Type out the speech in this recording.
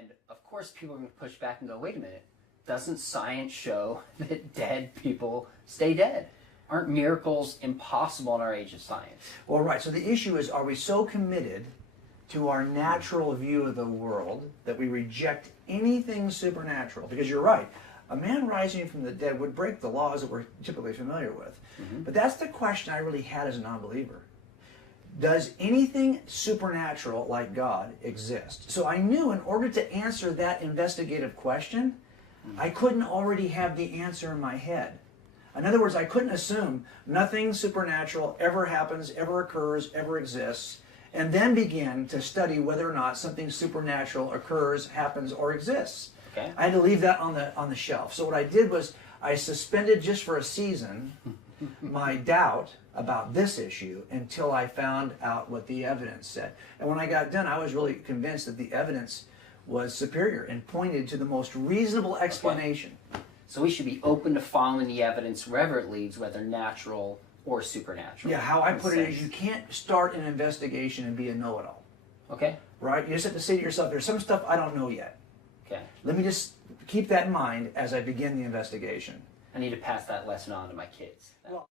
And of course people are going to push back and go, wait a minute, doesn't science show that dead people stay dead? Aren't miracles impossible in our age of science? Well, right. So the issue is, are we so committed to our natural view of the world that we reject anything supernatural? Because you're right, a man rising from the dead would break the laws that we're typically familiar with. But that's the question I really had as a non-believer. Does anything supernatural like God exist? So I knew in order to answer that investigative question, I couldn't already have the answer in my head. In other words, I couldn't assume nothing supernatural ever happens, ever occurs, ever exists, and then begin to study whether or not something supernatural occurs, happens, or exists. Okay. I had to leave that on the shelf. So what I did was I suspended just for a season my doubt about this issue until I found out what the evidence said. And when I got done, I was really convinced that the evidence was superior and pointed to the most reasonable explanation. Okay. So we should be open to following the evidence wherever it leads, whether natural or supernatural. Yeah, how I put it is, you can't start an investigation and be a know-it-all. Okay. Right? You just have to say to yourself, there's some stuff I don't know yet. Okay. Let me just keep that in mind as I begin the investigation. I need to pass that lesson on to my kids. Well,